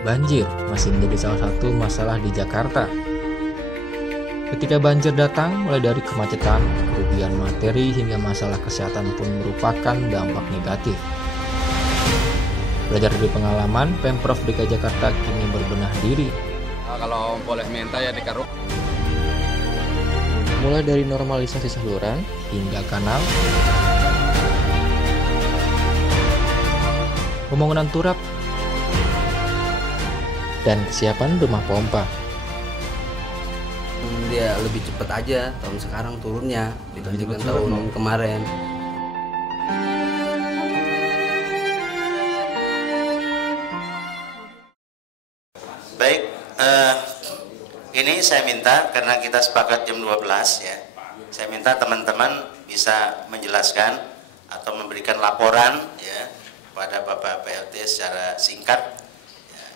Banjir masih menjadi salah satu masalah di Jakarta. Ketika banjir datang, mulai dari kemacetan, kerugian materi, hingga masalah kesehatan pun merupakan dampak negatif. Belajar dari pengalaman, Pemprov DKI Jakarta kini berbenah diri. Kalau boleh minta ya dikeruk. Mulai dari normalisasi saluran hingga kanal, pembangunan turap, dan kesiapan rumah pompa. Dia lebih cepat aja tahun sekarang turunnya dibandingkan tahun kemarin. Baik, ini saya minta karena kita sepakat jam 12 ya. Saya minta teman-teman bisa menjelaskan atau memberikan laporan ya pada Bapak PLT secara singkat.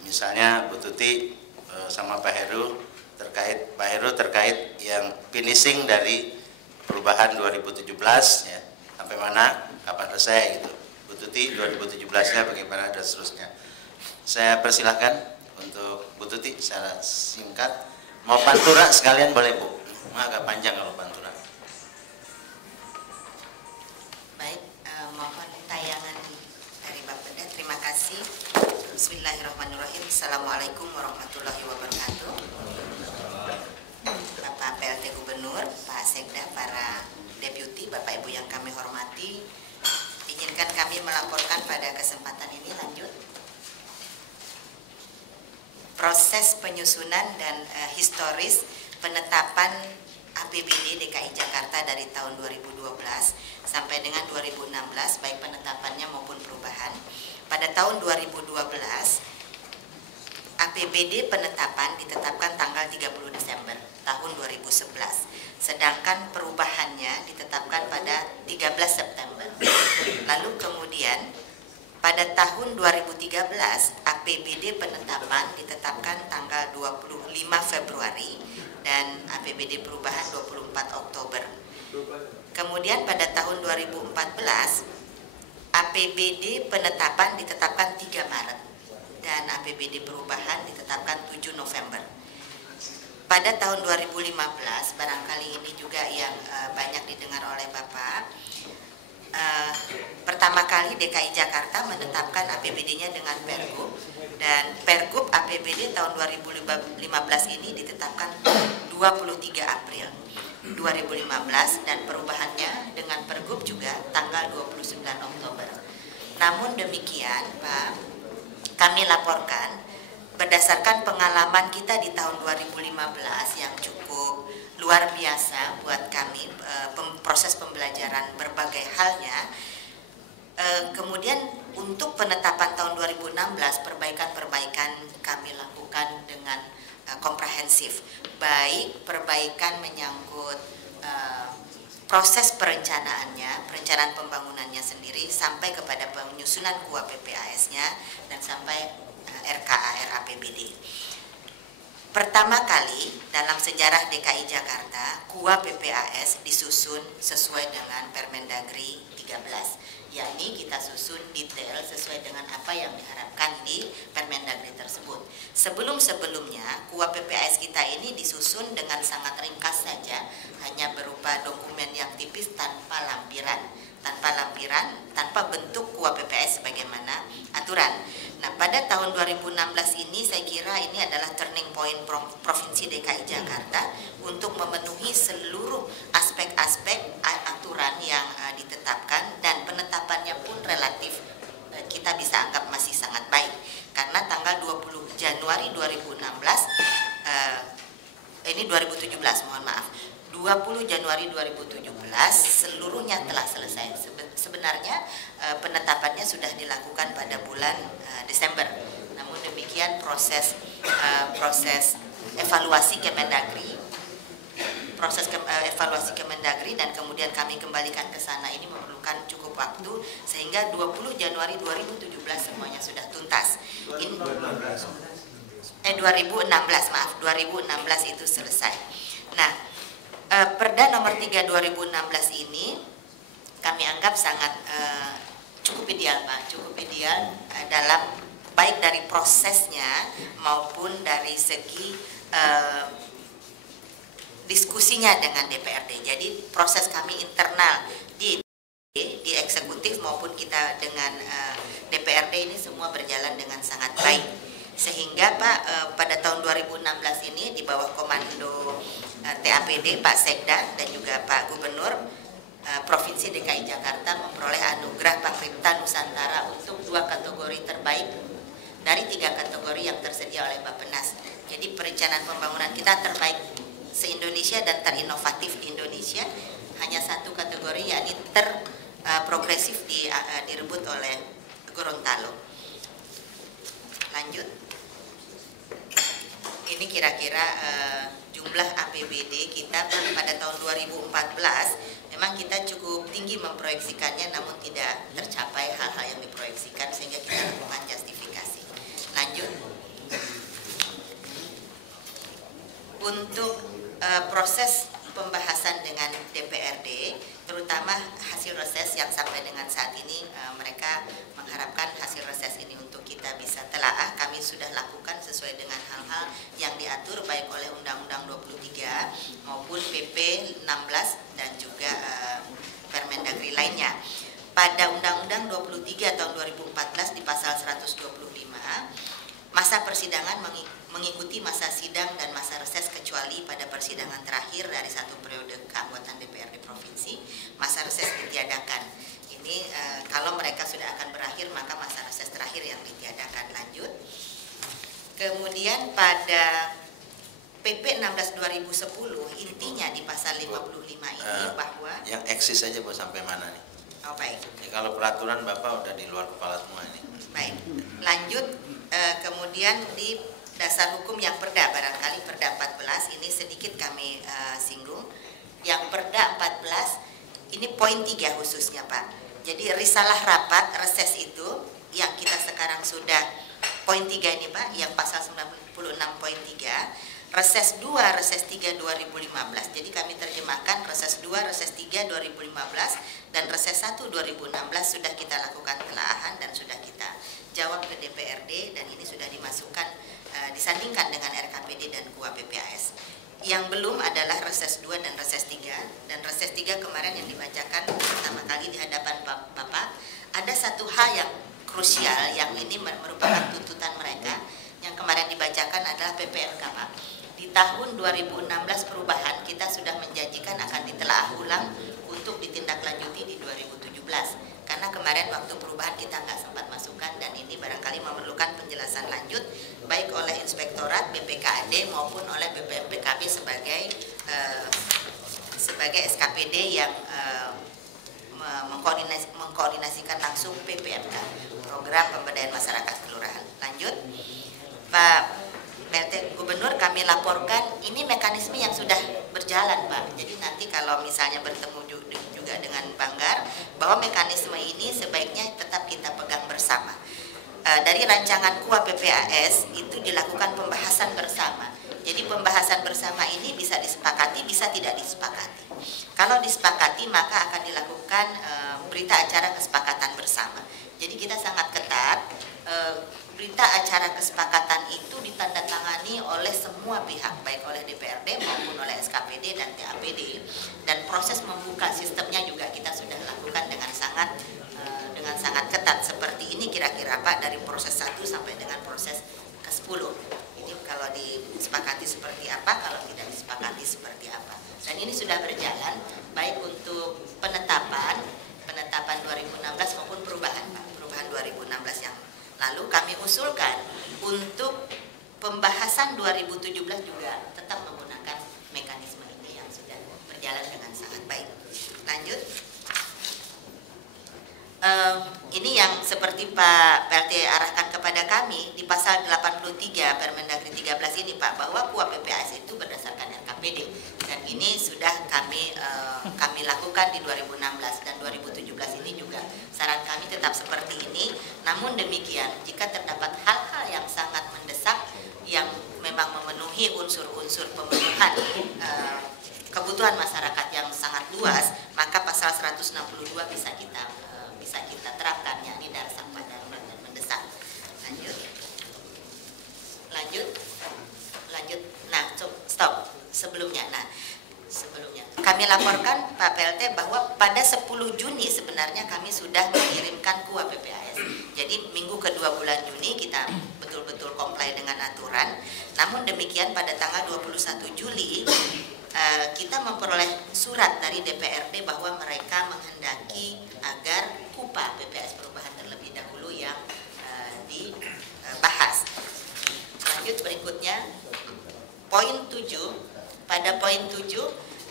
Misalnya Bu Tuti sama Pak Heru terkait yang finishing dari perubahan 2017 ya, sampai mana, kapan selesai gitu. Bu Tuti 2017-nya bagaimana dan seterusnya. Saya persilahkan untuk Bu Tuti secara singkat. Mau pantura sekalian boleh Bu, agak panjang kalau pantura. Baik, mohon tayangan dari Bapeda. Terima kasih. Bismillahirrahmanirrahim. Assalamualaikum warahmatullahi wabarakatuh. Bapak PLT Gubernur, Pak Sekda, para deputi, Bapak Ibu yang kami hormati, izinkan kami melaporkan pada kesempatan ini lanjut proses penyusunan dan historis penetapan APBD DKI Jakarta dari tahun 2012 sampai dengan 2016, baik penetapannya maupun perubahan. Pada tahun 2012, APBD penetapan ditetapkan tanggal 30 Desember tahun 2011, sedangkan perubahannya ditetapkan pada 13 September. Lalu kemudian pada tahun 2013, APBD penetapan ditetapkan tanggal 25 Februari dan APBD perubahan 24 Oktober. Kemudian pada tahun 2014, APBD penetapan ditetapkan 3 Maret dan APBD perubahan ditetapkan 7 November. Pada tahun 2015, barangkali ini juga yang banyak didengar oleh Bapak, pertama kali DKI Jakarta menetapkan APBD-nya dengan Pergub, dan Pergub APBD tahun 2015 ini ditetapkan 23 April 2015 dan perubahannya dengan Pergub juga tanggal 29 Oktober. Namun demikian, Pak, kami laporkan berdasarkan pengalaman kita di tahun 2015 yang cukup luar biasa buat kami, proses pembelajaran berbagai halnya. Kemudian untuk penetapan tahun 2016, perbaikan-perbaikan kami lakukan dengan komprehensif, baik perbaikan menyangkut proses perencanaannya, perencanaan pembangunannya sendiri, sampai kepada penyusunan KUA PPAS-nya dan sampai RKA RAPBD. Pertama kali dalam sejarah DKI Jakarta, KUA PPAS disusun sesuai dengan Permendagri 13, yakni kita susun detail sesuai dengan apa yang diharapkan di Permendagri tersebut. Sebelum-sebelumnya, KUA PPAS kita ini disusun dengan sangat ringkas saja, hanya berupa dokumen yang tipis tanpa lampiran, tanpa bentuk KUA PPAS sebagaimana aturan. Nah, pada tahun 2016 ini saya kira ini adalah turning point Provinsi DKI Jakarta untuk memenuhi seluruh aspek-aspek aturan yang ditetapkan, dan penetapannya pun relatif kita bisa anggap masih sangat baik, karena tanggal 20 Januari 2016 ini 2017, mohon maaf, 20 Januari 2017 seluruhnya telah selesai. Sebenarnya penetapannya sudah dilakukan pada bulan Desember. Namun demikian proses evaluasi Kemendagri, dan kemudian kami kembalikan ke sana ini memerlukan cukup waktu, sehingga 20 Januari 2017 semuanya sudah tuntas. Ini 2016 itu selesai. Nah, Perda nomor 3 2016 ini kami anggap sangat cukup ideal, Pak. remedial dalam baik dari prosesnya maupun dari segi diskusinya dengan DPRD. Jadi proses kami internal di eksekutif maupun kita dengan DPRD ini semua berjalan dengan sangat baik. Sehingga Pak pada tahun 2016 ini di bawah komando TAPD Pak Sekda dan juga Pak Gubernur Provinsi DKI Jakarta memperoleh anugerah Pakripta Nusantara untuk 2 kategori terbaik dari 3 kategori yang tersedia oleh Bappenas. Jadi perencanaan pembangunan kita terbaik se-Indonesia dan terinovatif di Indonesia. Hanya 1 kategori yakni terprogresif direbut oleh Gorontalo. Lanjut. Ini kira-kira jumlah APBD kita pada tahun 2014 memang kita cukup tinggi memproyeksikannya, namun tidak tercapai hal-hal yang diproyeksikan sehingga kita lakukan justifikasi. Lanjut. Untuk proses pembahasan dengan DPRD, terutama hasil reses yang sampai dengan saat ini mereka mengharapkan hasil reses ini untuk kita bisa telaah. Kami sudah lakukan sesuai dengan hal-hal yang diatur baik oleh Undang-Undang 23 maupun PP 16 dan juga Permendagri lainnya. Pada Undang-Undang 23 tahun 2014 di pasal 125, masa persidangan mengikuti masa sidang dan masa reses kecuali pada persidangan terakhir dari 1 periode keanggotaan DPRD Provinsi, masa reses ditiadakan. Ini kalau mereka sudah akan berakhir maka masa reses terakhir yang ditiadakan. Lanjut. Kemudian pada PP 16 2010 intinya di pasal 55 ini bahwa yang eksis saja Bu sampai mana nih? Oh baik. Ya, kalau peraturan Bapak udah di luar kepala semua ini. Baik. Lanjut. Kemudian di dasar hukum yang Perda, barangkali Perda 14 ini sedikit kami singgung. Yang Perda 14 ini poin 3 khususnya Pak. Jadi risalah rapat reses itu yang kita sekarang sudah poin 3 ini Pak, yang pasal 96 poin 3, reses 2, reses 3 2015. Jadi kami terjemahkan reses 2, reses 3 2015 dan reses 1 2016 sudah kita lakukan telaahan dan sudah kita jawab ke DPRD dan ini sudah dimasukkan disandingkan dengan RKPD dan KUA PPAS. Yang belum adalah reses 2 dan reses 3, dan reses 3 kemarin yang dibacakan pertama kali di hadapan Bapak, ada satu hal yang krusial yang ini merupakan tuntutan mereka yang kemarin dibacakan adalah PPLK Pak. Di tahun 2016 perubahan kita sudah menjanjikan akan ditelaah ulang untuk ditindaklanjuti di 2017. Karena kemarin waktu perubahan kita nggak sempat masukkan dan ini barangkali memerlukan penjelasan lanjut baik oleh Inspektorat BPKAD maupun oleh BPMPKB sebagai SKPD yang mengkoordinasikan langsung PPMK, Program Pemberdayaan Masyarakat Kelurahan. Lanjut, Pak PLT Gubernur, kami laporkan ini mekanisme yang sudah berjalan Pak. Jadi nanti kalau misalnya bertemu juga dengan Banggar, bahwa mekanisme ini sebaiknya tetap kita pegang bersama. Dari rancangan KUA PPAS itu dilakukan pembahasan bersama. Jadi pembahasan bersama ini bisa disepakati, bisa tidak disepakati. Kalau disepakati maka akan dilakukan berita acara kesepakatan bersama. Jadi kita sangat ketat. Berita acara kesepakatan itu ditandatangani oleh semua pihak, baik oleh DPRD maupun oleh SKPD dan TAPD, dan proses membuka sistemnya juga kita sudah lakukan dengan sangat ketat. Seperti ini kira-kira Pak, dari proses 1 sampai dengan proses ke-10. Ini kalau disepakati seperti apa, kalau tidak disepakati seperti apa. Dan ini sudah berjalan baik untuk penetapan 2016 maupun perubahan Pak, perubahan 2016 yang lalu kami usulkan untuk pembahasan 2017 juga tetap menggunakan mekanisme ini yang sudah berjalan dengan sangat baik. Lanjut. Ini yang seperti Pak PLT arahkan kepada kami di pasal 83 Permendagri 13 ini Pak, bahwa KUA PPAS itu berdasarkan RKPD dan ini sudah kami lakukan di 2016 dan 2017 ini juga saran kami tetap seperti ini. Namun demikian, jika terdapat hal-hal yang sangat mendesak yang memang memenuhi unsur-unsur pemenuhan kebutuhan masyarakat yang sangat luas, maka pasal 162 bisa kita terapkan, yakni darsak pada darurat dan kami laporkan Pak PLT bahwa pada 10 Juni sebenarnya kami sudah mengirimkan KUA PPAS. Jadi minggu kedua bulan Juni kita betul-betul comply dengan aturan. Namun demikian pada tanggal 21 Juli kita memperoleh surat dari DPRD bahwa mereka menghendaki agar KUPA PPAS perubahan terlebih dahulu yang dibahas. Lanjut berikutnya, poin 7. Pada poin 7,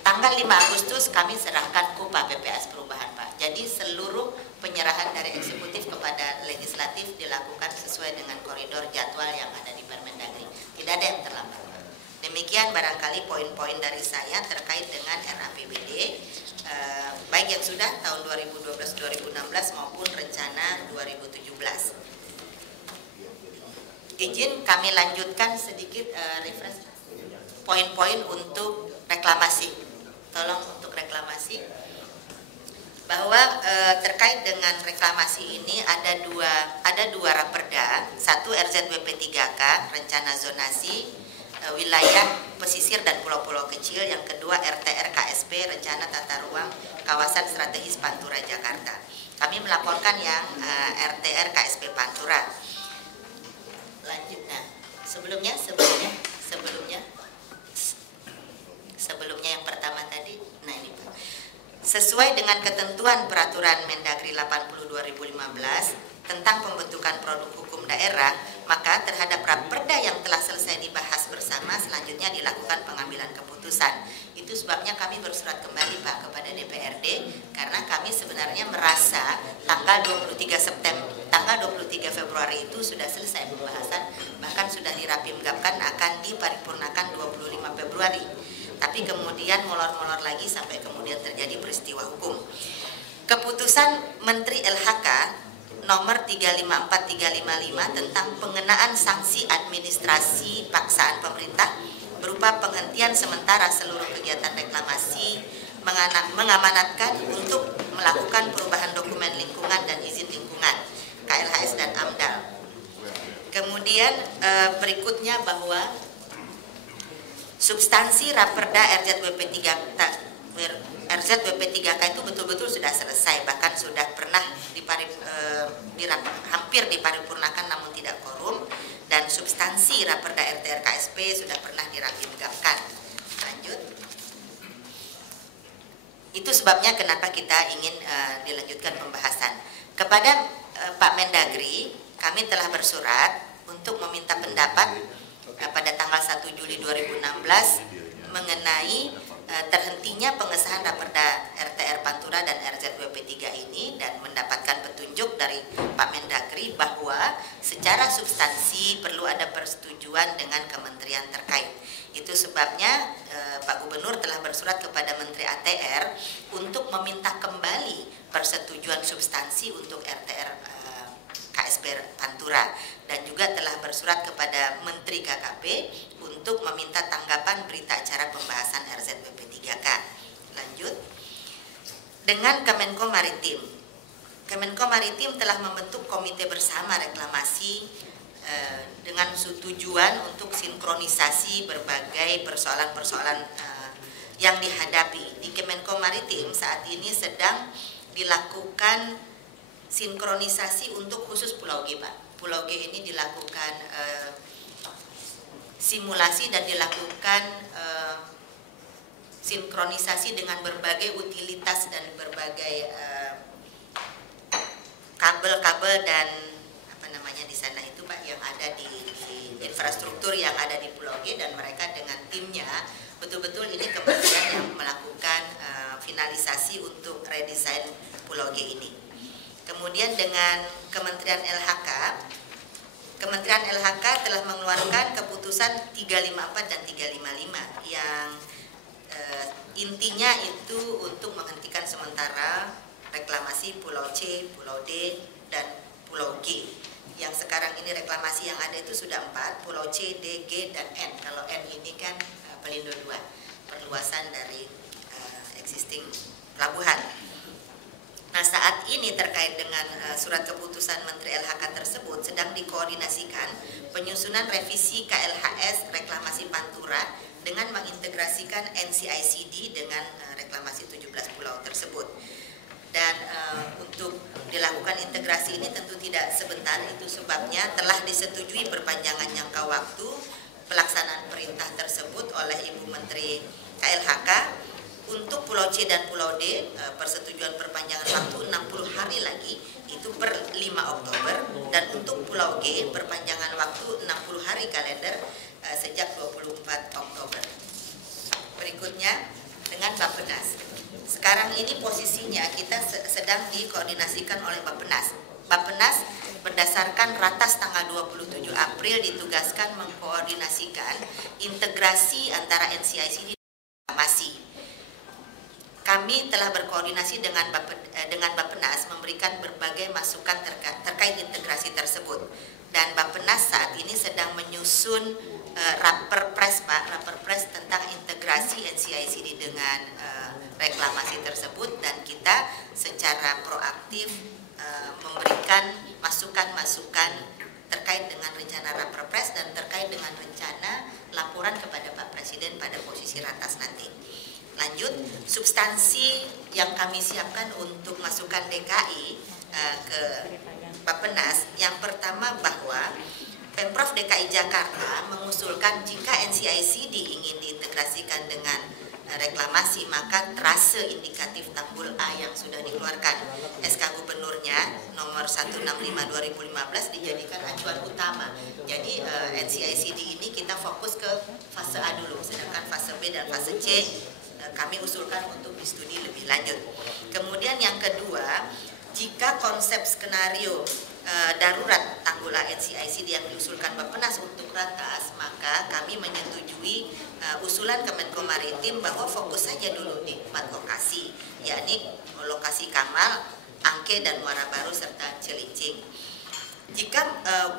tanggal 5 Agustus kami serahkan KUPA PPAS perubahan, Pak. Jadi seluruh penyerahan dari eksekutif kepada legislatif dilakukan sesuai dengan koridor jadwal yang ada di Permendagri. Tidak ada yang terlambat. Demikian barangkali poin-poin dari saya terkait dengan RAPBD, baik yang sudah tahun 2012-2016 maupun rencana 2017. Izin kami lanjutkan sedikit refresh poin-poin untuk reklamasi. Tolong untuk reklamasi. Bahwa terkait dengan reklamasi ini ada dua raperda, satu RZWP 3K rencana zonasi wilayah pesisir dan pulau-pulau kecil, yang kedua RTR KSP rencana tata ruang kawasan strategis Pantura Jakarta. Kami melaporkan yang RTR KSP Pantura. Lanjut, nah sebelumnya yang pertama tadi, nah ini Pak. Sesuai dengan ketentuan peraturan Mendagri 80/2015 tentang pembentukan produk hukum daerah, maka terhadap raperda yang telah selesai dibahas bersama selanjutnya dilakukan pengambilan keputusan. Itu sebabnya kami bersurat kembali Pak kepada DPRD, karena kami sebenarnya merasa tanggal 23 Februari itu sudah selesai pembahasan, bahkan sudah dirapimgapkan akan diparipurnakan 25 Februari. Tapi kemudian molor-molor lagi sampai kemudian terjadi peristiwa hukum. Keputusan Menteri LHK nomor 354/355 tentang pengenaan sanksi administrasi paksaan pemerintah berupa penghentian sementara seluruh kegiatan reklamasi, mengamanatkan untuk melakukan perubahan dokumen lingkungan dan izin lingkungan KLHS dan AMDAL. Kemudian berikutnya bahwa substansi raperda RZWP 3K itu betul-betul sudah selesai, bahkan sudah pernah hampir diparipurnakan namun tidak korum, dan substansi raperda RTR KSP sudah pernah dirapimgapkan. Lanjut. Itu sebabnya kenapa kita ingin dilanjutkan pembahasan. Kepada Pak Mendagri, kami telah bersurat untuk meminta pendapat pada tanggal 1 Juli 2016 mengenai terhentinya pengesahan raperda RTR Pantura dan RZWP 3 ini, dan mendapatkan petunjuk dari Pak Mendagri bahwa secara substansi perlu ada persetujuan dengan kementerian terkait. Itu sebabnya Pak Gubernur telah bersurat kepada Menteri ATR untuk meminta kembali persetujuan substansi untuk RTR KSP Pantura, dan juga telah bersurat kepada Menteri KKP untuk meminta tanggapan berita acara pembahasan RZWP 3K. Lanjut. Dengan Kemenko Maritim. Kemenko Maritim telah membentuk komite bersama reklamasi dengan tujuan untuk sinkronisasi berbagai persoalan-persoalan yang dihadapi. Di Kemenko Maritim saat ini sedang dilakukan sinkronisasi untuk khusus Pulau G, Pak. Pulau G ini dilakukan simulasi dan dilakukan sinkronisasi dengan berbagai utilitas dan berbagai kabel-kabel dan apa namanya di sana itu Pak, yang ada di infrastruktur yang ada di Pulau G, dan mereka dengan timnya betul-betul ini kementerian yang melakukan finalisasi untuk redesign Pulau G ini. Kemudian dengan Kementerian LHK, Kementerian LHK telah mengeluarkan keputusan 354 dan 355 yang intinya itu untuk menghentikan sementara reklamasi Pulau C, Pulau D, dan Pulau G. Yang sekarang ini reklamasi yang ada itu sudah 4, Pulau C, D, G, dan N. Kalau N ini kan Pelindo 2, perluasan dari existing pelabuhan. Nah, saat ini terkait dengan surat keputusan Menteri LHK tersebut sedang dikoordinasikan penyusunan revisi KLHS reklamasi Pantura dengan mengintegrasikan NCICD dengan reklamasi 17 pulau tersebut. Dan untuk dilakukan integrasi ini tentu tidak sebentar, itu sebabnya telah disetujui perpanjangan jangka waktu pelaksanaan perintah tersebut oleh Ibu Menteri KLHK. Untuk Pulau C dan Pulau D, persetujuan perpanjangan waktu 60 hari lagi, itu per 5 Oktober. Dan untuk Pulau G, perpanjangan waktu 60 hari kalender sejak 24 Oktober. Berikutnya, dengan Bappenas. Sekarang ini posisinya kita sedang dikoordinasikan oleh Bappenas. Bappenas berdasarkan ratas tanggal 27 April ditugaskan mengkoordinasikan integrasi antara NCICD dan reklamasi. Kami telah berkoordinasi dengan Bappenas memberikan berbagai masukan terkait integrasi tersebut. Dan Bappenas saat ini sedang menyusun Raperpres tentang integrasi NCICD dengan reklamasi tersebut, dan kita secara proaktif memberikan masukan-masukan terkait dengan rencana Raperpres dan terkait dengan rencana laporan kepada Pak Presiden pada posisi ratas nanti. Lanjut, substansi yang kami siapkan untuk masukan DKI ke Bappenas, yang pertama bahwa Pemprov DKI Jakarta mengusulkan jika NCICD ingin diintegrasikan dengan reklamasi, maka trase indikatif Tanggul A yang sudah dikeluarkan SK Gubernurnya nomor 165/2015 dijadikan acuan utama. Jadi NCICD ini kita fokus ke fase A dulu, sedangkan fase B dan fase C kami usulkan untuk studi lebih lanjut. Kemudian yang kedua, jika konsep skenario darurat Tanggul A NCICD yang diusulkan Bappenas untuk ratas, maka kami menyetujui usulan Kemenko Maritim bahwa fokus saja dulu di 4 lokasi, yakni lokasi Kamal, Angke, dan Muara Baru serta Cilincing. Jika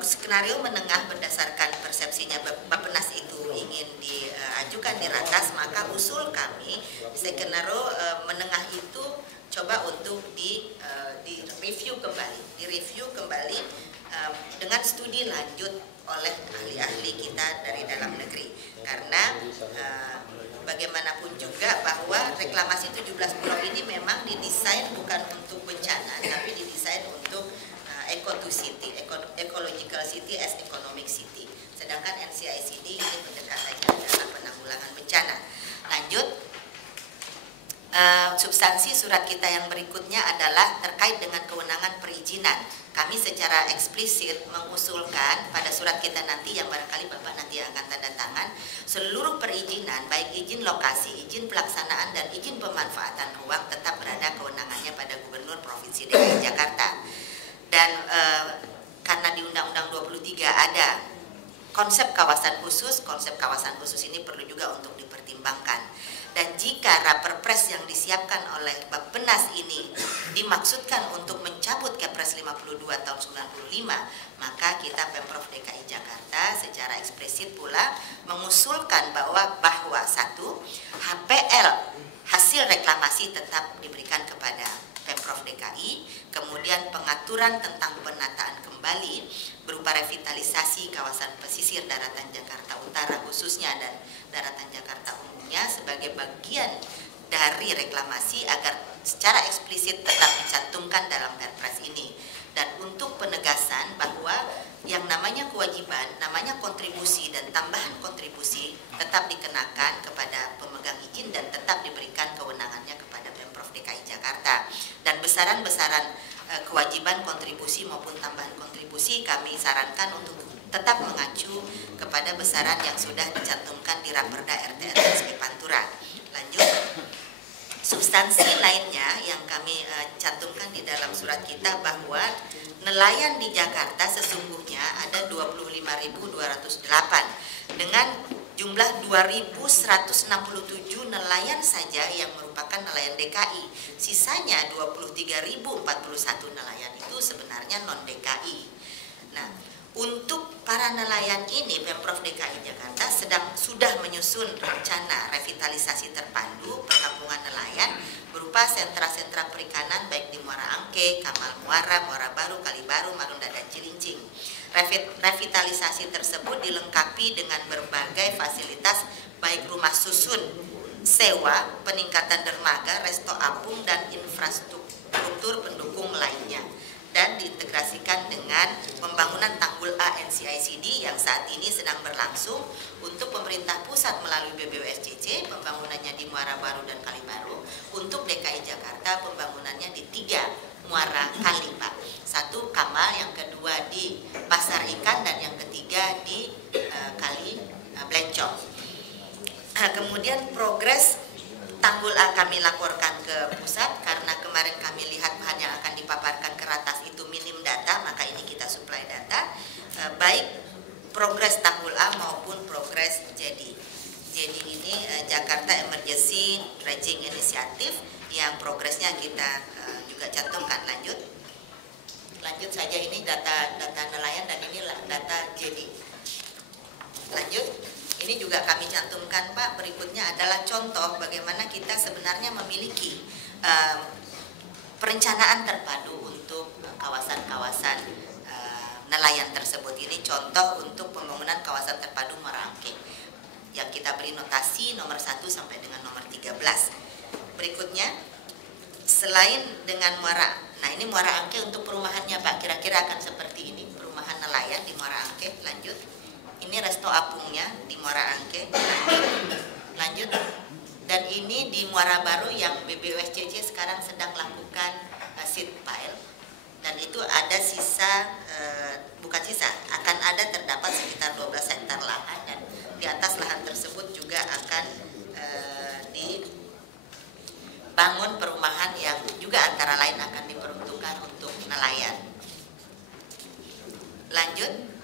skenario menengah berdasarkan persepsinya Bappenas itu ingin diajukan di ratas, maka usul kami skenario menengah itu coba untuk direview kembali dengan studi lanjut oleh ahli-ahli kita dari dalam negeri. Karena bagaimanapun juga bahwa reklamasi 17 pulau ini memang didesain bukan untuk bencana, tapi didesain untuk ecological city as economic city. Sedangkan NCICD ini pendekatannya adalah penanggulangan bencana. Lanjut, substansi surat kita yang berikutnya adalah terkait dengan kewenangan perizinan. Kami secara eksplisit mengusulkan pada surat kita nanti yang barangkali Bapak nanti akan tanda tangan, seluruh perizinan baik izin lokasi, izin pelaksanaan, dan izin pemanfaatan ruang tetap berada kewenangannya pada Gubernur Provinsi DKI Jakarta. Dan karena di Undang-Undang 23 ada konsep kawasan khusus ini perlu juga untuk dipertimbangkan. Dan jika Raperpres yang disiapkan oleh Bappenas ini dimaksudkan untuk mencabut Kepres 52 tahun 95, maka kita Pemprov DKI Jakarta secara eksplisit pula mengusulkan bahwa satu, HPL hasil reklamasi tetap diberikan kepada Pemprov DKI, kemudian pengaturan tentang penataan kembali berupa revitalisasi kawasan pesisir daratan Jakarta Utara khususnya dan daratan Jakarta umumnya sebagai bagian dari reklamasi agar secara eksplisit tetap dicantumkan dalam Perpres ini. Dan untuk penegasan bahwa yang namanya kewajiban, namanya kontribusi dan tambahan kontribusi tetap dikenakan kepada pemegang izin dan tetap diberikan kewenangannya kepada Pemprov DKI Jakarta. Dan besaran-besaran kewajiban kontribusi maupun tambahan kontribusi kami sarankan untuk tetap mengacu kepada besaran yang sudah dicantumkan di Raperda RT/RW Pantura. Lanjut, substansi lainnya yang kami cantumkan di dalam surat kita bahwa nelayan di Jakarta sesungguhnya ada 25.208 dengan jumlah 2.167 nelayan saja yang merupakan nelayan DKI. Sisanya 23.041 nelayan itu sebenarnya non-DKI. Nah, untuk para nelayan ini Pemprov DKI Jakarta sudah menyusun rencana revitalisasi terpadu perkampungan nelayan berupa berupa sentra-sentra perikanan baik di Muara Angke, Kamal Muara, Muara Baru, Kali Baru, Marunda, dan Cilincing. Revitalisasi tersebut dilengkapi dengan berbagai fasilitas baik rumah susun, sewa, peningkatan dermaga, resto apung, dan infrastruktur pendukung lainnya, dan diintegrasikan dengan pembangunan tanggul A NCICD yang saat ini sedang berlangsung untuk pemerintah pusat melalui BBWSCC, pembangunannya di Muara Baru dan Kali Baru. Untuk DKI Jakarta pembangunannya di 3 muara kali, Pak. 1 Kamal, yang kedua di Pasar Ikan, dan yang ketiga di Kali Blencong. Kemudian progres tanggul A kami laporkan ke pusat karena kemarin kami lihat bahan yang akan dipaparkan ke Ratas itu minim data, maka ini kita suplai data, baik progres tanggul A maupun progres JEDI. JEDI ini Jakarta Emergency Dredging Initiative yang progresnya kita juga cantumkan. Lanjut saja, ini data nelayan dan ini data JEDI. Lanjut. Ini juga kami cantumkan, Pak. Berikutnya adalah contoh bagaimana kita sebenarnya memiliki perencanaan terpadu untuk kawasan-kawasan nelayan tersebut. Ini contoh untuk pembangunan kawasan terpadu Muara Angke yang kita beri notasi nomor 1 sampai dengan nomor 13. Berikutnya, selain dengan Muara, nah ini Muara Angke untuk perumahannya, Pak, kira-kira akan seperti ini, perumahan nelayan di Muara Angke. Lanjut. Ini resto apungnya di Muara Angke. Lanjut. Dan ini di Muara Baru yang BBWSCC sekarang sedang lakukan seed pile. Dan itu ada sisa, bukan sisa, akan ada terdapat sekitar 12 hektar lahan, dan di atas lahan tersebut juga akan dibangun perumahan yang juga antara lain akan diperuntukkan untuk nelayan. Lanjut.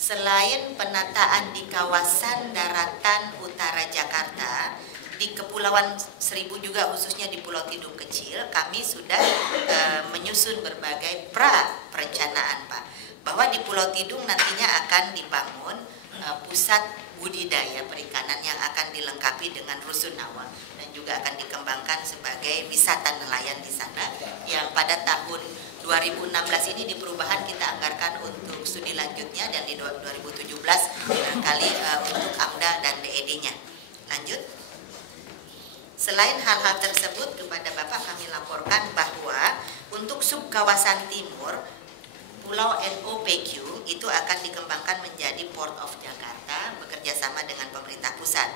Selain penataan di kawasan daratan utara Jakarta, di Kepulauan Seribu juga khususnya di Pulau Tidung Kecil, kami sudah menyusun berbagai perencanaan, Pak. Bahwa di Pulau Tidung nantinya akan dibangun pusat budidaya perikanan yang akan dilengkapi dengan rusunawa dan juga akan dikembangkan sebagai wisata nelayan di sana, yang pada tahun 2016 ini di perubahan kita anggarkan untuk studi lanjutnya, dan di 2017 barangkali untuk AMDA dan DED-nya. Lanjut. Selain hal-hal tersebut, kepada Bapak kami laporkan bahwa untuk subkawasan timur Pulau NOPQ itu akan dikembangkan menjadi Port of Jakarta bekerjasama dengan pemerintah pusat.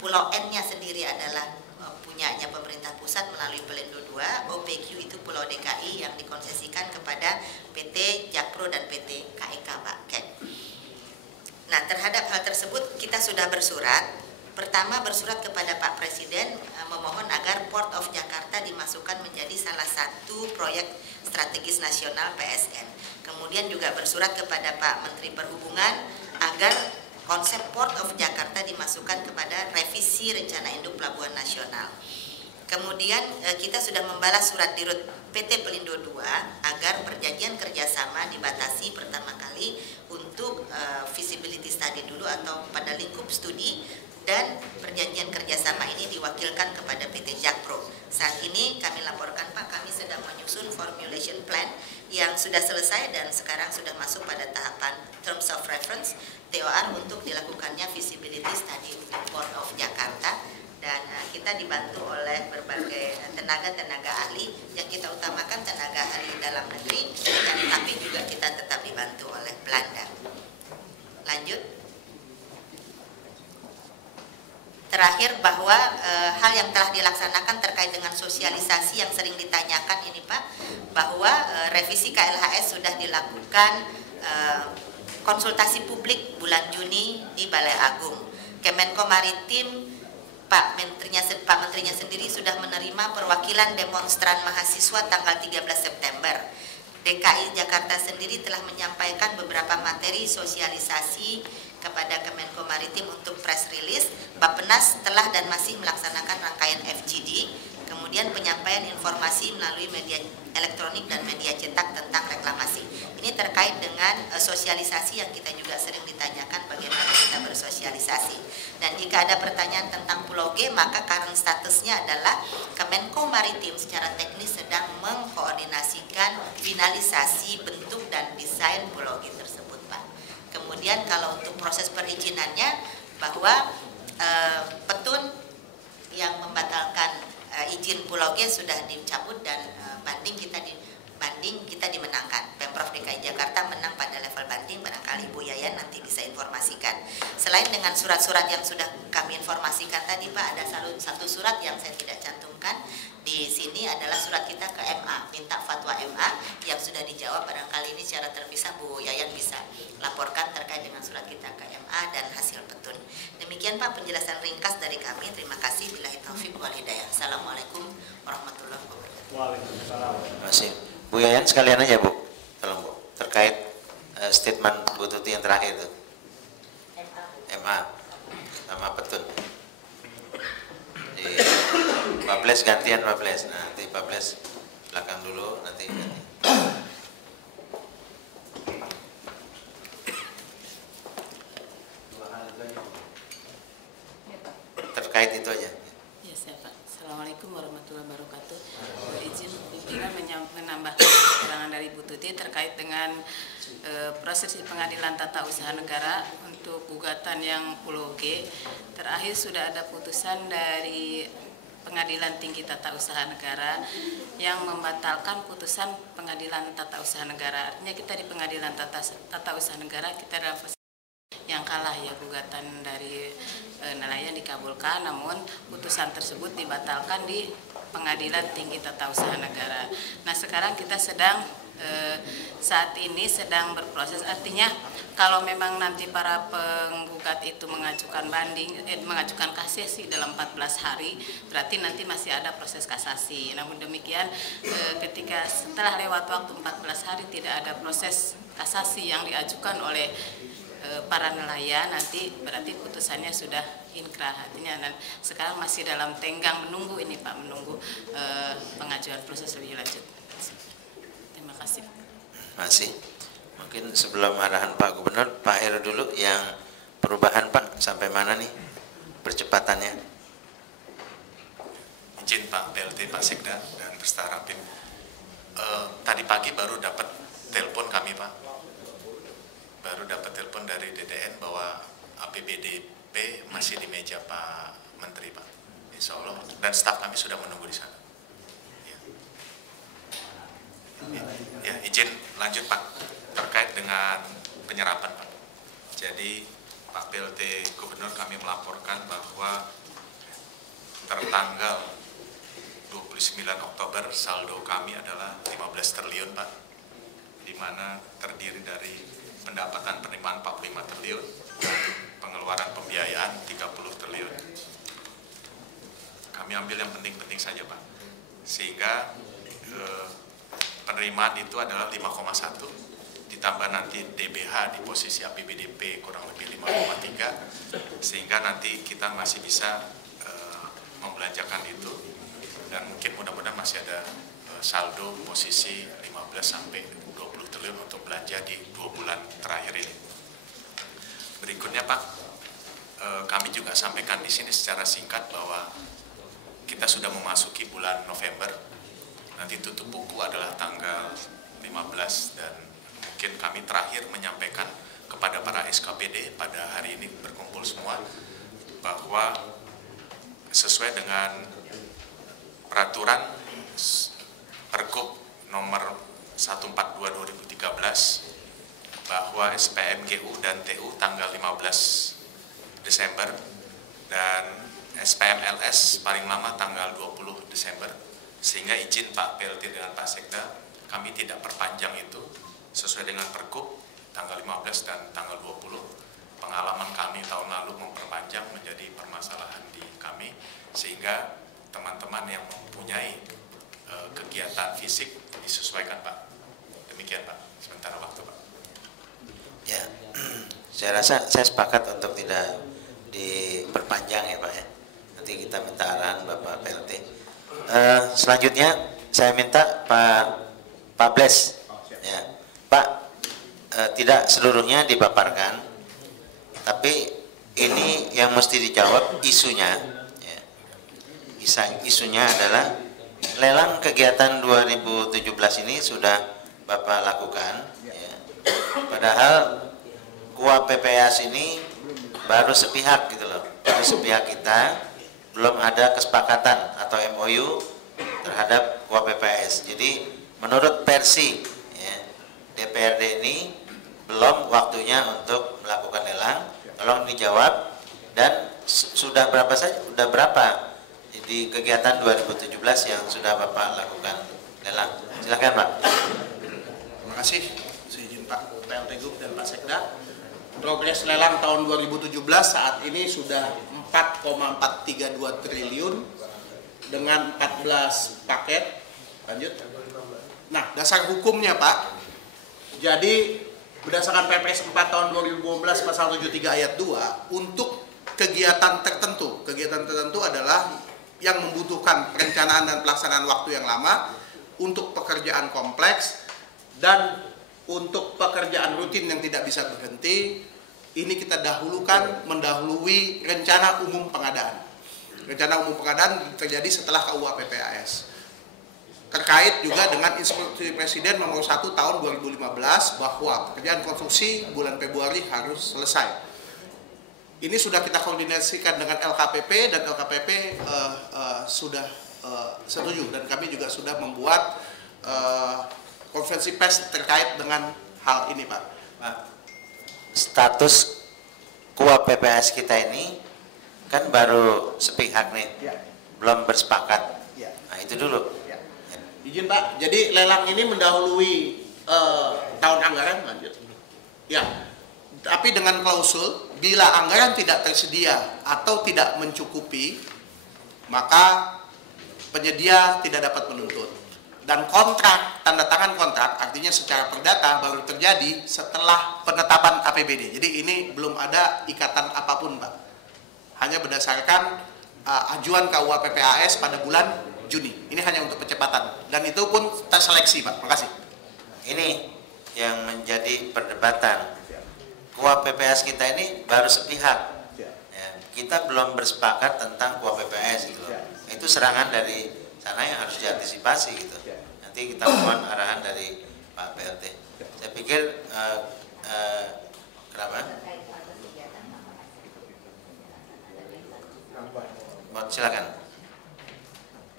Pulau N-nya sendiri adalah punyanya pemerintah pusat melalui Pelindo 2, OPQ itu Pulau DKI yang dikonsesikan kepada PT Jakpro dan PT KEK, Pak. Nah, terhadap hal tersebut kita sudah bersurat. Pertama, bersurat kepada Pak Presiden memohon agar Port of Jakarta dimasukkan menjadi salah satu proyek strategis nasional PSN. Kemudian juga bersurat kepada Pak Menteri Perhubungan agar konsep Port of Jakarta dimasukkan kepada revisi Rencana Induk Pelabuhan Nasional. Kemudian kita sudah membalas surat dirut PT Pelindo 2 agar perjanjian kerjasama dibatasi pertama kali untuk feasibility study dulu atau pada lingkup studi, dan perjanjian kerjasama ini diwakilkan kepada PT Jakpro. Saat ini kami laporkan, Pak, kami sedang menyusun formulation plan yang sudah selesai dan sekarang sudah masuk pada tahapan terms of reference TOR untuk dilakukannya feasibility study untuk Port of Jakarta, dan kita dibantu oleh berbagai tenaga ahli yang kita utamakan tenaga ahli dalam negeri, dan tapi juga kita tetap dibantu oleh Belanda. Lanjut. Terakhir, bahwa hal yang telah dilaksanakan terkait dengan sosialisasi yang sering ditanyakan ini, Pak, bahwa revisi KLHS sudah dilakukan konsultasi publik bulan Juni di Balai Agung. Kemenko Maritim, Pak Menterinya sendiri sudah menerima perwakilan demonstran mahasiswa tanggal 13 September. DKI Jakarta sendiri telah menyampaikan beberapa materi sosialisasi kepada Kemenko Maritim untuk press release. Bappenas telah dan masih melaksanakan rangkaian FGD, kemudian penyampaian informasi melalui media elektronik dan media cetak tentang reklamasi. Ini terkait dengan dengan sosialisasi yang kita juga sering ditanyakan bagaimana kita bersosialisasi. Dan jika ada pertanyaan tentang Pulau G, maka current statusnya adalah Kemenko Maritim secara teknis sedang mengkoordinasikan finalisasi bentuk dan desain Pulau G tersebut, Pak. Kemudian kalau untuk proses perizinannya, bahwa petun yang membatalkan izin Pulau G sudah dicabut dan banding kita dimenangkan. Pemprov DKI Jakarta menang pada level banding, barangkali Bu Yayan nanti bisa informasikan. Selain dengan surat-surat yang sudah kami informasikan tadi, Pak, ada satu surat yang saya tidak cantumkan di sini adalah surat kita ke MA, minta fatwa MA yang sudah dijawab. Barangkali ini secara terpisah Bu Yayan bisa laporkan terkait dengan surat kita ke MA dan hasil petun. Demikian Pak penjelasan ringkas dari kami. Terima kasih. Billahi taufiq wal hidayah. Assalamualaikum warahmatullahi wabarakatuh. Waalaikumsalam. Terima kasih. Bu Yayan sekalian aja Bu, tolong Bu, terkait statement Bu Tuti yang terakhir itu. MA sama petun. Di Bables gantian Bables. Nah, nanti Bables belakang dulu, nanti ganti. Terkait itu aja. Ya, saya Pak. Assalamualaikum warahmatullahi wabarakatuh. Izin pimpinan menambah keterangan dari Bu Tuti terkait dengan proses di Pengadilan Tata Usaha Negara untuk gugatan yang Pulau G. Terakhir sudah ada putusan dari Pengadilan Tinggi Tata Usaha Negara yang membatalkan putusan Pengadilan Tata Usaha Negara. Artinya kita di Pengadilan Tata Usaha Negara kita dalam yang kalah ya, gugatan dari nelayan dikabulkan, namun putusan tersebut dibatalkan di Pengadilan Tinggi Tata Usaha Negara. Nah, sekarang kita sedang saat ini sedang berproses, artinya kalau memang nanti para penggugat itu mengajukan mengajukan kasasi dalam 14 hari, berarti nanti masih ada proses kasasi. Namun demikian, ketika setelah lewat waktu 14 hari tidak ada proses kasasi yang diajukan oleh para nelayan, nanti berarti putusannya sudah inkrah. Artinya sekarang masih dalam tenggang menunggu ini Pak, menunggu pengajuan proses lebih lanjut. Terima kasih. Masih. Mungkin sebelum arahan Pak Gubernur, Pak Heru dulu yang perubahan Pak, sampai mana nih percepatannya? Izin Pak PLT, Pak Sekda dan beserta Rapim. Tadi pagi baru dapat telepon kami Pak. Baru dapat telepon dari DDN bahwa APBDP masih di meja Pak Menteri Pak. Insya Allah, dan staf kami sudah menunggu di sana. Ya, izin lanjut Pak terkait dengan penyerapan Pak. Jadi Pak PLT Gubernur kami melaporkan bahwa tertanggal 29 Oktober saldo kami adalah 15 triliun Pak, di mana terdiri dari pendapatan penerimaan 45 triliun, pengeluaran pembiayaan 30 triliun. Kami ambil yang penting-penting saja Pak, sehingga penerimaan itu adalah 5,1, ditambah nanti DBH di posisi APBDP kurang lebih 5,3, sehingga nanti kita masih bisa membelanjakan itu, dan mungkin mudah-mudahan masih ada saldo posisi 15 sampai 20 triliun untuk belanja di 2 bulan terakhir ini. Berikutnya Pak, kami juga sampaikan di sini secara singkat bahwa kita sudah memasuki bulan November. Nanti tutup buku adalah tanggal 15, dan mungkin kami terakhir menyampaikan kepada para SKPD pada hari ini berkumpul semua bahwa sesuai dengan peraturan Pergub nomor 142/2013 bahwa SPM GU dan TU tanggal 15 Desember dan SPM LS paling lama tanggal 20 Desember. Sehingga izin Pak PLT dengan Pak Sekda, kami tidak perpanjang itu sesuai dengan Pergub tanggal 15 dan tanggal 20. Pengalaman kami tahun lalu memperpanjang menjadi permasalahan di kami, sehingga teman-teman yang mempunyai kegiatan fisik disesuaikan Pak. Demikian Pak, sementara waktu Pak. Ya, saya rasa saya sepakat untuk tidak diperpanjang ya Pak ya. Nanti kita minta arahan Bapak PLT. Selanjutnya saya minta Pak Bles, ya Pak, tidak seluruhnya dipaparkan, tapi ini yang mesti dijawab isunya. Ya. Isunya adalah lelang kegiatan 2017 ini sudah Bapak lakukan. Ya. Padahal KUA PPAS ini baru sepihak gitu loh, baru sepihak kita, belum ada kesepakatan atau MOU terhadap KUA PPAS. Jadi menurut versi ya, DPRD ini belum waktunya untuk melakukan lelang. Tolong dijawab. Dan sudah berapa saja? Sudah berapa di kegiatan 2017 yang sudah Bapak lakukan lelang? Silakan Pak. Terima kasih. Seizin Pak PLT Group dan Pak Sekda. Progres lelang tahun 2017 saat ini sudah 4,432 triliun dengan 14 paket. Lanjut. Nah, dasar hukumnya Pak. Jadi berdasarkan PPS 4 tahun 2015 pasal 73 ayat 2, untuk kegiatan tertentu adalah yang membutuhkan perencanaan dan pelaksanaan waktu yang lama, untuk pekerjaan kompleks, dan untuk pekerjaan rutin yang tidak bisa berhenti. Ini kita mendahului rencana umum pengadaan. Rencana umum pengadaan terjadi setelah KUA PPAS. Terkait juga dengan Instruksi Presiden nomor 1 tahun 2015 bahwa pekerjaan konstruksi bulan Februari harus selesai. Ini sudah kita koordinasikan dengan LKPP dan LKPP sudah setuju, dan kami juga sudah membuat konferensi pers terkait dengan hal ini Pak. Status KUA PPAS kita ini kan baru sepihak nih, belum bersepakat. Nah itu dulu. Izin Pak, jadi lelang ini mendahului tahun anggaran, lanjut. Ya, tapi dengan klausul bila anggaran tidak tersedia atau tidak mencukupi, maka penyedia tidak dapat menuntut. Dan kontrak, tanda tangan kontrak, artinya secara perdata baru terjadi setelah penetapan APBD. Jadi ini belum ada ikatan apapun Pak. Hanya berdasarkan ajuan KUA PPAS pada bulan Juni. Ini hanya untuk percepatan, dan itu pun terseleksi Pak. Terima kasih. Ini yang menjadi perdebatan. KUA PPAS kita ini baru sepihak. Ya, kita belum bersepakat tentang KUA PPAS gitu loh. Itu serangan dari sana yang harus diantisipasi gitu. Nanti kita mohon arahan dari Pak PLT. Saya pikir kenapa? Silakan.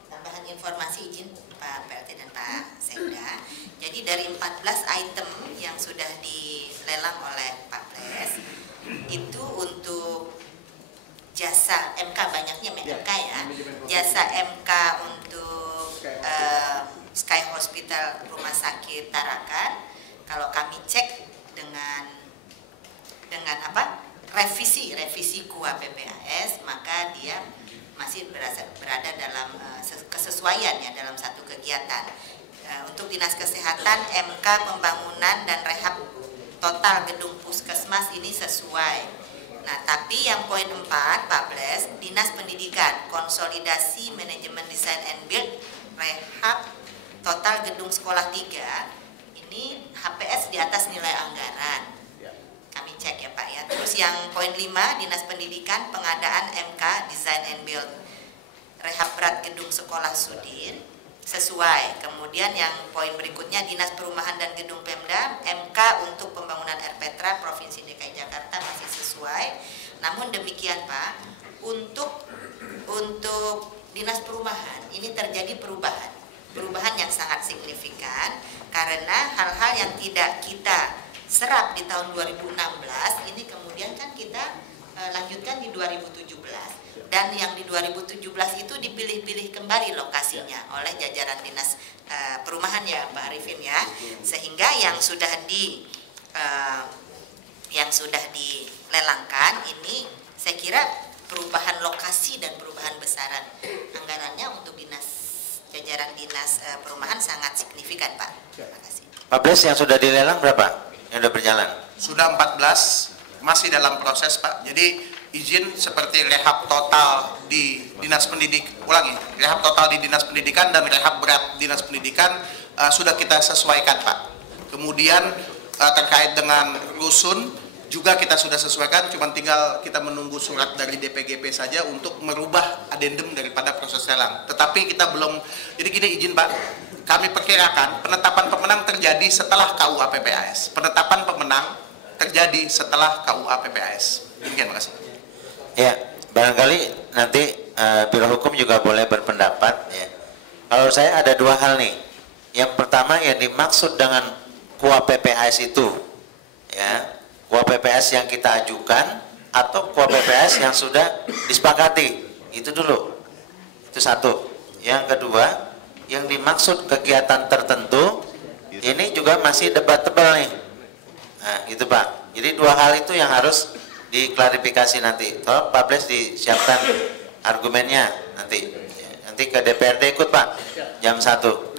Tambahan informasi izin Pak PLT dan Pak Sekda. Jadi dari 14 item yang sudah dilelang oleh Pak Pres, itu untuk jasa MK, banyaknya MK ya, jasa MK untuk Sky Hospital Rumah Sakit Tarakan. Kalau kami cek dengan apa, revisi KUA PPAS, maka dia masih berada dalam kesesuaian ya dalam satu kegiatan. Untuk Dinas Kesehatan, MK pembangunan dan rehab total gedung puskesmas ini sesuai. Nah, tapi yang poin 4, Pak Bles, Dinas Pendidikan, konsolidasi manajemen desain and build, rehab total gedung sekolah 3, ini HPS di atas nilai anggaran. Kami cek ya Pak ya. Terus yang poin 5, Dinas Pendidikan, pengadaan MK, desain and build, rehab berat gedung sekolah Sudin, sesuai. Kemudian yang poin berikutnya, Dinas Perumahan dan Gedung Pemda, MK untuk pembangunan RPTRA Provinsi DKI Jakarta masih sesuai. Namun demikian Pak, untuk Dinas Perumahan ini terjadi perubahan yang sangat signifikan, karena hal-hal yang tidak kita serap di tahun 2016 ini kemudian kan kita lanjutkan di 2017, dan yang di 2017 itu dipilih-pilih kembali lokasinya oleh jajaran Dinas Perumahan ya Pak Arifin ya, sehingga yang sudah dilelangkan ini saya kira perubahan lokasi dan perubahan besaran anggarannya untuk jajaran Dinas Perumahan sangat signifikan Pak. Terima kasih. Pak Bles, yang sudah dilelang berapa? Yang sudah berjalan? Sudah 14, masih dalam proses Pak. Jadi izin seperti rehab total di Dinas rehab total di Dinas Pendidikan dan rehab berat Dinas Pendidikan sudah kita sesuaikan Pak. Kemudian terkait dengan rusun juga kita sudah sesuaikan, cuma tinggal kita menunggu surat dari DPGP saja untuk merubah adendum daripada proses lelang. Tetapi kita belum, jadi gini izin Pak, kami perkirakan penetapan pemenang terjadi setelah KUA PPAS. Penetapan pemenang terjadi setelah KUA PPAS. Demikian, makasih. Ya, barangkali nanti Biro Hukum juga boleh berpendapat ya. Kalau saya ada dua hal nih. Yang pertama yang dimaksud dengan KUA PPAS itu ya, KUA PPAS yang kita ajukan atau KUA PPAS yang sudah disepakati. Itu dulu. Itu satu. Yang kedua, yang dimaksud kegiatan tertentu ini juga masih debatable nih. Nah, gitu Pak. Jadi dua hal itu yang harus diklarifikasi nanti. Tolong Pak Bles disiapkan argumennya nanti. Nanti ke DPRD ikut Pak jam 1.